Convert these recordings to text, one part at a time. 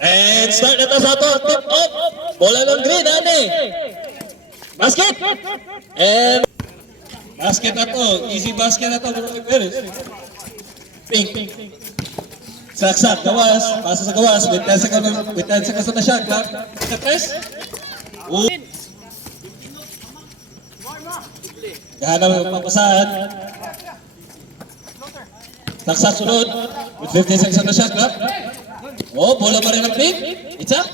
And start na to sa to. Tip up. Bola ng green, ani. Basket. And basket na to. Easy basket na to. Pink. Saksak, gawas. Pasa sa gawas. With 10 seconds on the shot clock. Sa press. Gahanap ng papasahan. Saksak sunod. With 15 seconds on the shot clock. Oh, bola pa rin ang pink. Itza.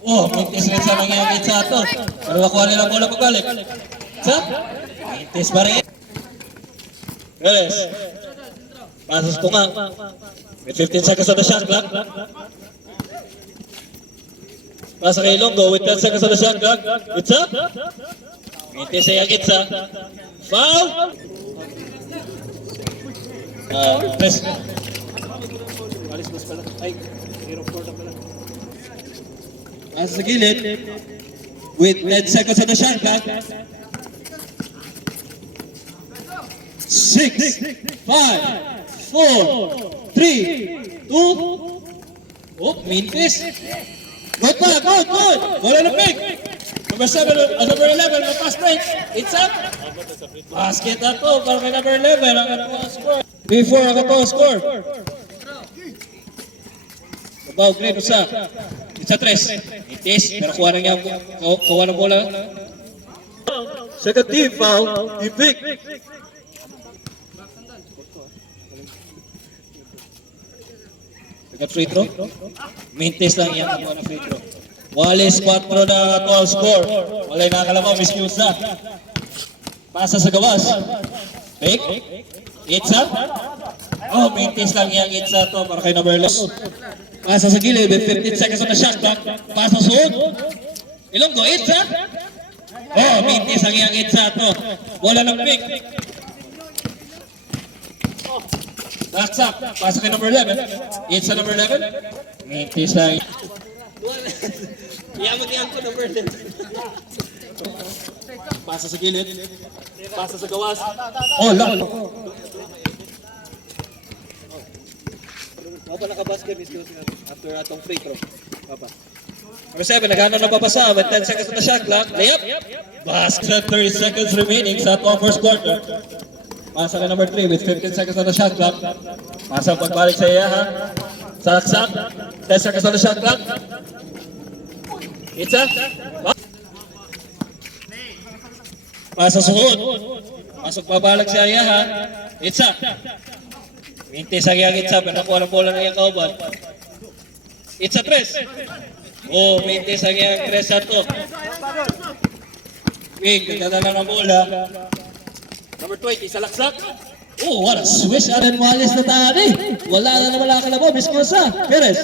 Oh, mintis rin sa nangyayang itza ito. Pero makuha nila bola pagbalik. Itza. Mintis pa rin. Reles. Pasas tungang. With 15 seconds on the shot clock. Pasa kay Ilonggo with 10 seconds on the shot clock. Itza. Mintis ay ang itza. Foul. Press. Ay, 0-4 na pala. Pasa sa gilid. With 10 seconds on the shot clock. 6, 5, 4, 3, 2. Oh, mintis. Good pa, good. Bola na pink. Number 7, number 11, na pass break. It's up. Basket na to, para kay number 11. Ang ano ang score. Before ang ito ang score. Sabaw, green, usa. It's a 3. Mintis, pero kuha na niya, kuha na bola. Second team foul, team pick. Free throw. Mintis lang yan ang mga free throw. Wallace 4 na 12 score. Walay nakakalabaw, Miss Kyusa. Pasa sa gawas. Pick. Itza. Oh, mintis lang yan Itza to para kay Naberlos. Pasa sa gilid with 15 seconds on the shot clock. Pasa suod. Ilonggo, Itza. Oh, mintis lang yan Itza to. Bola ng pick. That's up. Pasa kay number 11. It's a number 11. Mintis lang. Iyaman ko number 11. Pasa sa gilid. Pasa sa gawas. Oh, lock. Papa nakabasket after atong free throw. Papa. Number 7, naghano na papasa with 10 seconds on the shot clock. Layup. Basket 30 seconds remaining sa atong first quarter. Pasa kay number 3 with 15 seconds on the shot clock. Pasa pagbalik sa iya ha. Saksak. 10 seconds on the shot clock. Itza. Pasa suhod. Pasok pabalik sa iya ha. Itza. Mintis ang iyang Itza. Pinakuha ng bola na iyang kauban. Itza 3. Oh, mintis ang iyang 3 sa to. Wing, nagdadala ng bola. Number 20, salaksak. Oh, what a swish. Aaron Wallace na tani. Wala na naman nakakalabaw. Miss Kosa. Perez.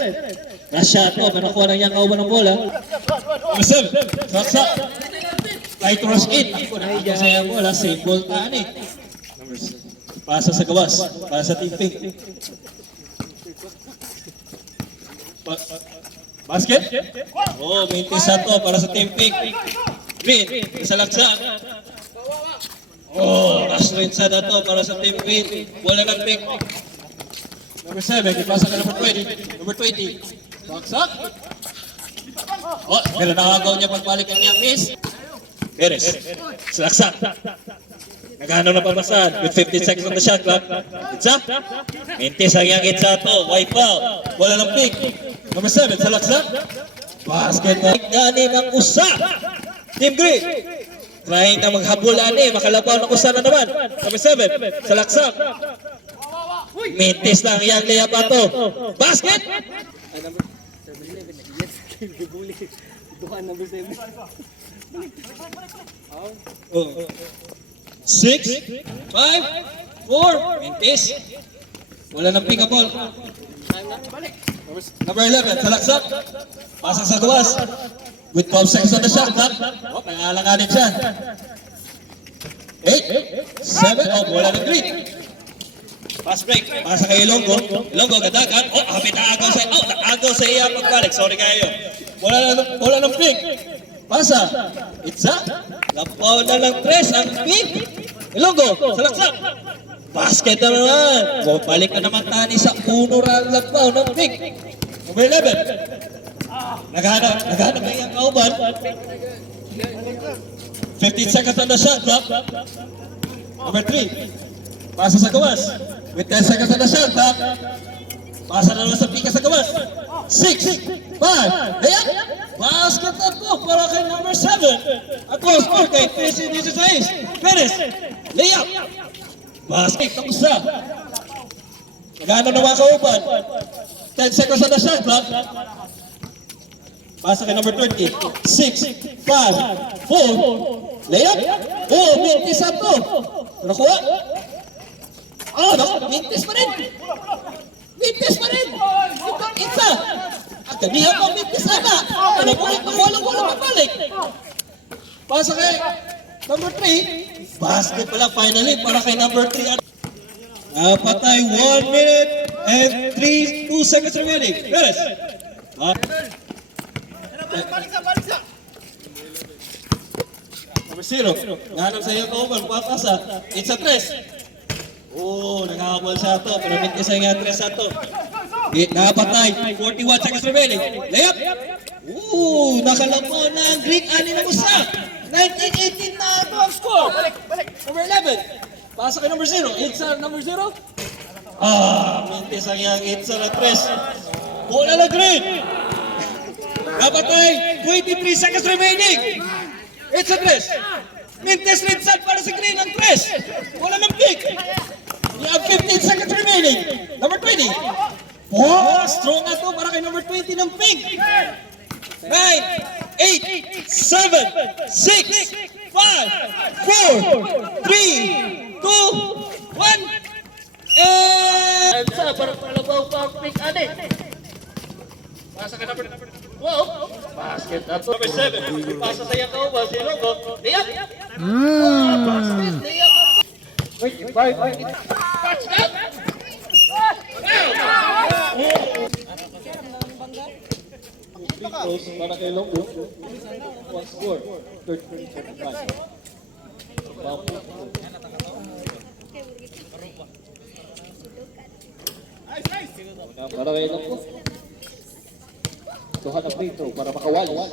Rasha to. Pinakuha ng iyang kauban ng bola. Number 7, salaksak. Light rush in. Ako na iya sa iyang bola. Same ball tani. Number 7. Pasa sa gawas. Para sa team pink. Basket. Oh, mintis sa to. Para sa team pink. Green. Salaksak. Oh, last rin sa dato para sa team green. Bola ng pink. Number 7, ipasa ka number 20. Number 20. Baksak. Oh, pero nakagaw niya pagbalik ang niyang miss. Perez. Salaksak. Naghanap na pamasan with 15 seconds on the shot clock. Itza. Mintis ang iyang Itza to. Wipe out. Bola ng pink. Number 7, salaksak. Basket na. Gani ng usa. Team green. Trying na maghabulan makalabaw ng usa na naman. Number 7, salaksak. Mintis lang yang layup ato. Basket! Number 7, yes. Guguli. Duhan number 7. 6, 5, 4. Mintis. Wala nang pick up ball. Number 11, salaksak. Pasa sa gawas. With 12 seconds on the shot clock. Oh, nangalanganin siya. 8, 7, oh, bola ng green. Pass break. Pasa kay Ilonggo. Ilonggo, gadagan. Oh, hapit na agaw sa iya. Oh, naagaw sa iya pagbalik. Sorry kayo. Bola ng pink. Pasa. Itza. Lapaw na lang 3 ang pink. Ilonggo, salaksak. Basket na naman. Balik na naman tani sa uno round lang pa ng pink. Number 11. Naghanap na yung kauban. 15 seconds on the shot clock. Number 3. Pasa sa gawas. With 10 seconds on the shot clock. Pasa na naman sa pika sa gawas. 6, 5, layup. Basket na po para kay number 7. At close score kay Tracy Digitais. Perez. Layup. Basket na isa. Naghanap na mga kauban. 10 seconds on the shot clock. Pasa kay number 20. 6, 5, 4. Layup. Oh, mintis na to. Nakuha. Oh, mintis pa rin. Mintis pa rin. Isa. At kaniya pa mintis na. Ano balik na walang mabalik. Pasa kay number 3. Basket pala finally para kay number 3. Napatay 1 minute and 2 seconds remaining. Yes. Number 0. Nahanap sa iyo kauban. Papasa. It's a 3. Oh, nakahabol siya ito. Pero mintis na yung 3 sa ito. Napatay. 41 seconds remaining. Layup. Ooh, nakalapo na ang Greek. Ani na musa. 19-18 na ito ang score. Number 11. Pasa kay number 0. Itza number 0. Mintis ang yung Itza na 3. Bola na green. Napatay. 23 seconds remaining. Itza 3. Mintis rin para sa green ang 3. Bola ng pick. You have 15 seconds remaining. Number 20. Oh, strong na to para kay number 20 ng pink. 9, 8, 7, 6, 5, 4, 3, 2, 1. And sa parang palabaw pa ang pink ane. Pasa ka number 12. Basket na to. Number 7. Pasa sa yung kauba. Si Longo. Layup. Basket. Layup. Wait, touchdown. Free throws para kay Longo. One score. 13-45. Para kay Longo. Tuhan na free throw para makawalis.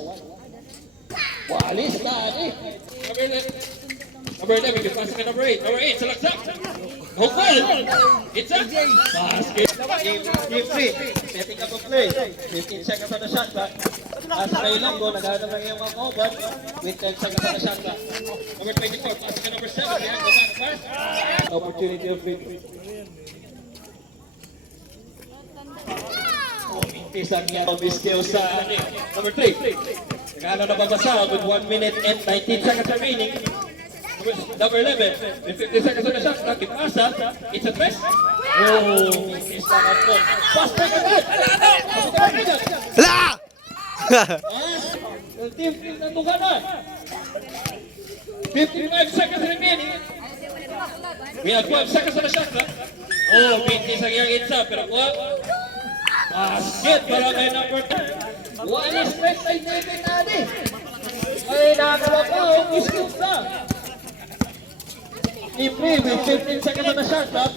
Walis na eh. Number 11, yung pasa kay number 8. Number 8, salaksak. No goal. It's a basket. Game 3. Setting up a play. 15 seconds on the shot clock. Pasa kay Longo, naghanap lang yung mga kauban. With 10 seconds on the shot clock. Number 24, pasa kay number 7. Behind the back pass. Opportunity of free throw. Mintis ang yan. Bistiyo sa number 3. Naghanap na babasa with 1 minute and 19 seconds remaining. Number 11, with 50 seconds on the shot clock, ipasa, it's a press. Oh, mintis lang ako. Pass break agad! Hala! Yung team nandugan na. 55 seconds remaining. We have 12 seconds on the shot clock. Oh, mintis ang yung itsa, pero kuha. Basket para kay number 2. One is straight by David Nani. Ay, nakakawa ko. Gusto na. Team 3 with 15 seconds on the shot clock.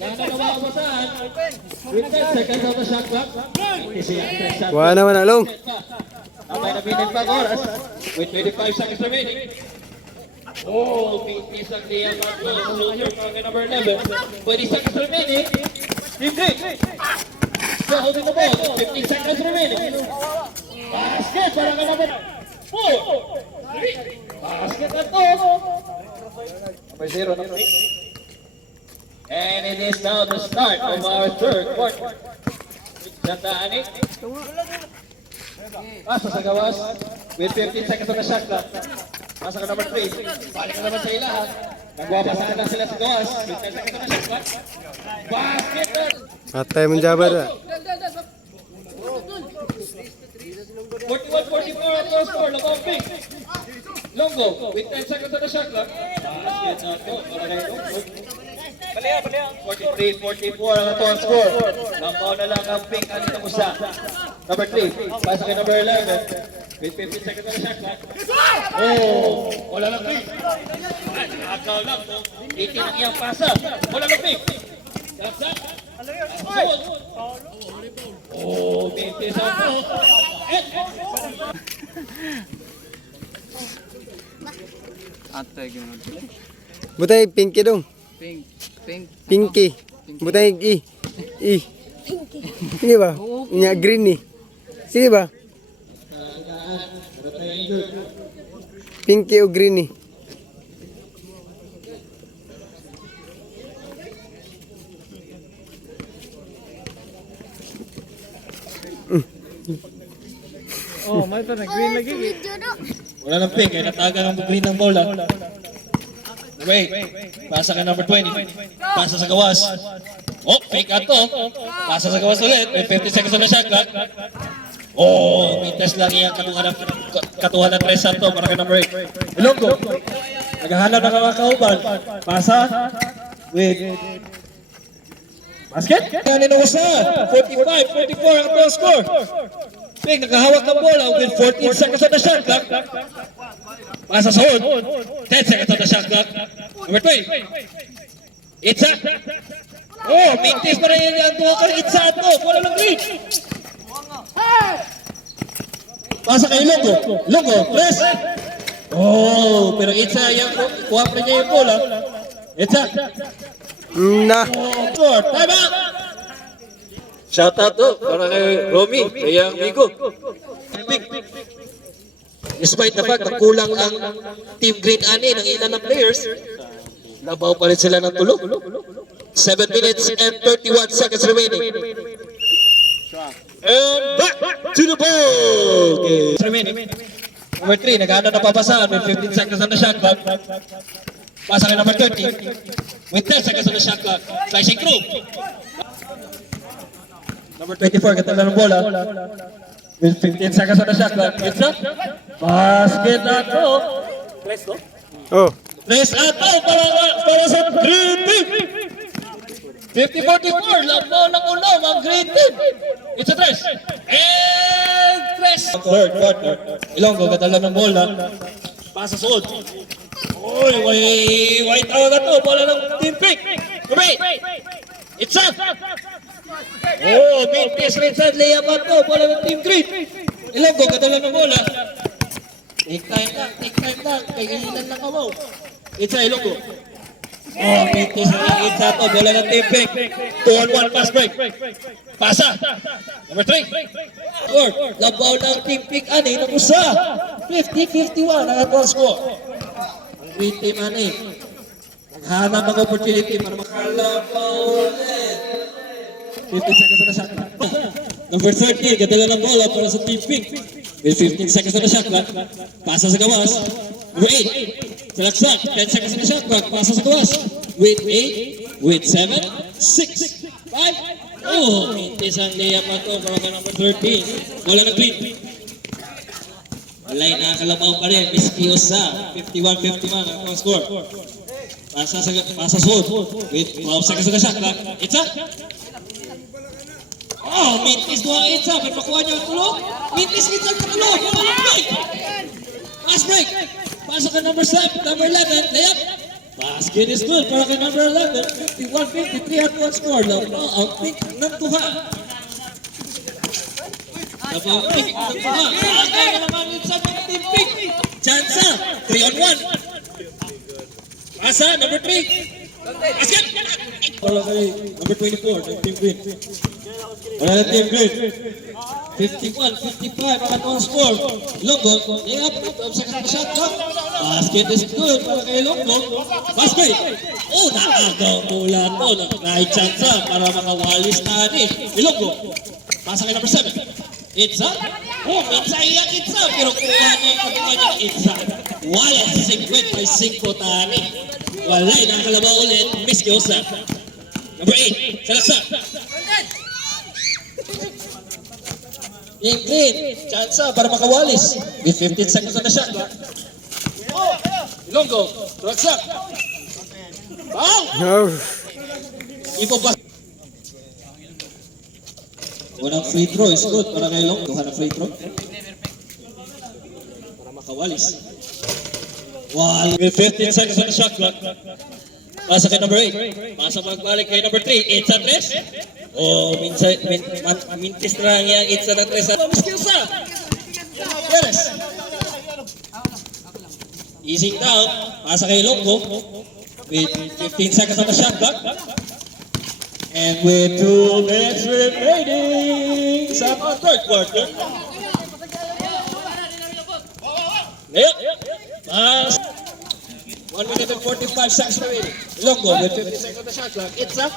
Gana na makabasahan. With 10 seconds on the shot clock. Wala naman along. Kamay na minute pa oras. With 25 seconds remaining. Oh, mintis ang diyan ang shooter para kay number 11. 20 seconds remaining. Team 3. Still holding the ball. 15 seconds remaining. Basket para kay number 4. 3. Basket na to. Number 0, number 8. And it is now the start of our third quarter. Sandaan eh. Pasa sa gawas. With 15 seconds on the shot clock. Pasa ka number 3. Balik na naman sa ilahan. Nagwapasahan na sila sa gawas. With 10 seconds on the shot clock. Basket na. Atay mong jabar na. 41-44 at the score. Labang pink. Longo with 10 seconds on the shot clock. Basket na to. Para kay Longo. 43-44 ang ito ang score. Lampaw na lang ang pink. Ano na musa. Number 3. Pasa kay number 11. With 15 seconds on the shot clock. Oh, wala lang pick. Agaw lang to. Itin ang iyang pasa. Wala lang pick. Shot. Oh, mintis ako. Ate, gano'n. Butay pinky dong. Pink. Pinky. Butay I. Sige ba? Nya green ni. Sige ba? Pinky o green ni. Oh, may ito na green lagi. Wala lang pick. Kaya nataga ng green ng bola. Wait. Pasa ka number 20. Pasa sa gawas. Oh, fake ato. Pasa sa gawas ulit. May 50 seconds on the shot clock. Oh, mintas lang iyang katuhan ng 3 ato para ka number 8. Ilonggo. Naghahanap ng mga kauban. Pasa. With basket. Yan inuusa. 45-44 ang total score. Pig, nakahawak ng bola with 14 seconds on the shot clock. Pasa sa hood. 10 seconds on the shot clock. Number 3. Itza. Oh, mintis pa rin yung tuwa ko. Itza ato. Bola ng green. Pasa kay Longo. Longo, press. Oh, pero Itza yung kuha pa rin niya yung bola. Itza. Na. Oh, score. Time out. Shout out to para kay Romy, kaya amigo. Despite the fact na kulang ang Team Green Ani ng ilan ng players, nabaw pa rin sila ng tulo. 7 minutes and 31 seconds remaining. And back to the ball game. Remaining. Number 3, nag-ano na pabasahan with 15 seconds on the shot clock. Pasa kay number 30 with 10 seconds on the shot clock. Slicing through. Number 24, katala ng bola. With 15 seconds on the shot clock. It's up. Basket ato. Press go. Oh. Press ato para sa Green Team. 50-44. Labaw ng ulam ang Green Team. It's a tres. And tres. Third quarter. Ilonggo, katala ng bola. Pasa suod. Uy, way tawag ato. Bola ng Team Pink. Great. It's up. Oh, mintis rin sa layup ato. Bola ng Team Green. Ilonggo, katala ng bola. Take time lang. Kay ilinan lang kamo. It's a Ilonggo. Oh, mintis rin Itza ato. Bola ng Team Pink. 2-on-1 pass break. Pasa. Number 3. Score. Labaw ng Team Pink. Ani, namusa. 50-51 ang ato score. Ang Green Team, ani. Naghanap ang opportunity para makalabaw ulit. 15 seconds on the shot clock. Number 13, katala ng bola para sa Team Pink. With 15 seconds on the shot clock. Pasa sa gawas. Number 8, sa laksak. 10 seconds on the shot clock. Pasa sa gawas. With 8, with 7, 6, 5. Oh, mintis ang layup ato para kay number 13. Bola ng green. Walay nakakalabaw pa rin. Miski Osa. 51-51 ang score. Pasa suod. With 12 seconds on the shot clock. It's up. Oh, mintis doon ang Itza. Pero makuha niyo ang tulog. Mintis Itza ang tulog. Break. Pass break. Pasa ka number 7, number 11. Layup. Basket is good para kay number 11. 51-53 at one score. Labaw ang Pink ng tuha. Labaw ang Pink ng tuha. Agaw na naman Itza ng Team Pink. Chansa. 3-on-1. Pasa, number 3. Basket. Para kay number 24, ng Team Green. Wala na Team Green. 51-55 ang atong score. Longo, layup, 12 seconds shot clock. Basket is good para kay Longo. Basket! Oh, naagaw mula to. Nakahit chance para makawalis na ni Longo. Pasa kay number 7. Itza. Oh, Itza iyak Itza. Pero kuha niya yung pagkuha niya Itza. Wala, 55 tani. Walay, nakakalabaw ulit. Miss Kiosa. Number 8, sa laksa. Green, chance para makawalis. With 15 seconds on the shot clock. Ilonggo, raksak. Bang! Oh. Ipo ba? Unang free throw is good para kay Ilonggo. Duha na free throw. Makawalis. Wow. With 15 seconds on the shot clock. Pasa kay number 8. Pasa magbalik kay number 3. It's a 3. Oh, mintis na lang yan. It's a 3. Miskilsa. Yes. Easing down. Pasa kay Longo. With 15 seconds on the shot clock. And with 2 minutes remaining sa third quarter. Yep. Pass. 1 minute and 45 seconds remaining. Longo with 50 seconds on the shot clock. It's a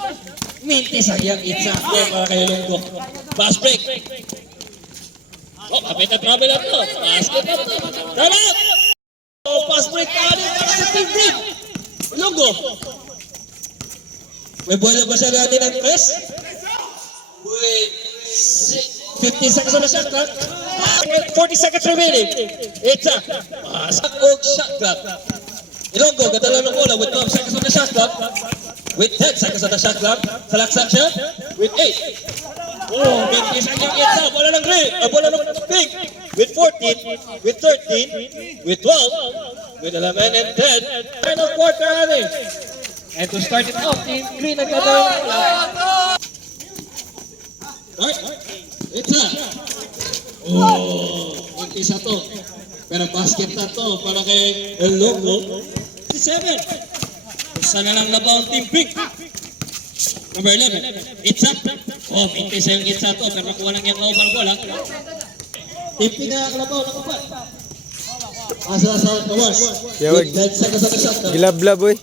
mintis sayang. It's a para kay Longo. Pass break. Oh, kapit na travel na to. Basket na to. Time out! Oh, pass break na rin para sa team break. Longo. May bola ba siya natin ng press? With 15 seconds on the shot clock. 40 seconds remaining. It's a Oak shot clock. Ilonggo, gadala ng bola with 12 seconds on the shot clock. With 10 seconds on the shot clock. Salaksak siya with 8. Oh, big is ang it's a bola ng green. Bola ng pink. With 14, with 13, with 12, with 11 and 10. Final quarter, honey. And to start it off, Team Green ang gagawin ng bola. Alright, it's a. Oh, isa to. Pero basket na to para kay El Longo. 7. Isa na lang nabaw Team Pink. Number 11, it's up. Oh, mintis yung it's up to. Pero nakuha lang yung kaubang bola. Team Pink na kalabaw, nakuha. Asa sa kawas. Yawag. With 10 seconds on the shot. Gilabla boy.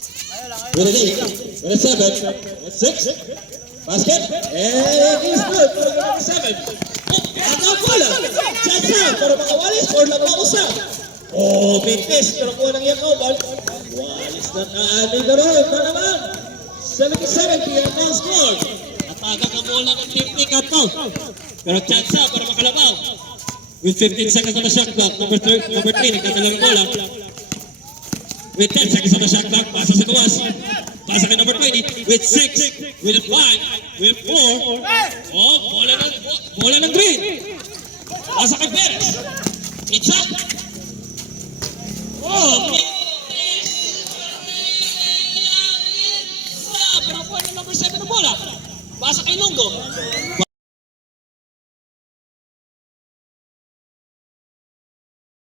With an 8, with a 7, with 6. Basket. And it's good. Para kay 7. Ang bola. Chance out para makawalis. Or lang makusa. Oh, mintis. Pero nakuha lang yung kaubang. Walis na kaani na rin. Para naman. 77 PM ang score. Nataga ka bola ng Team Pink at to. Pero chance out para makalabaw. With 15 seconds on the shot clock. Number 3, nagtatalang bola. With 10 seconds on the shot clock. Pasa sa kawas. Pasa kay number 20. With 6, with 5, with 4. Oh, bola ng green. Pasa kay Perez. It's up. Oh, pero kuha na number 7 na bola. Pasa kay Longo.